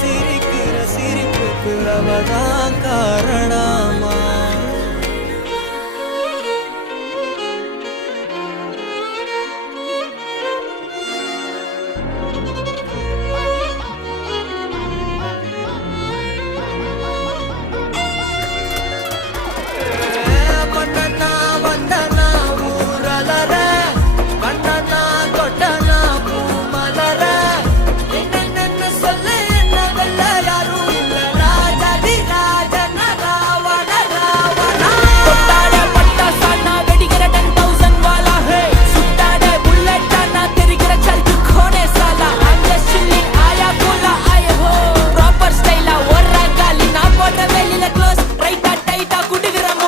siri kira siri kira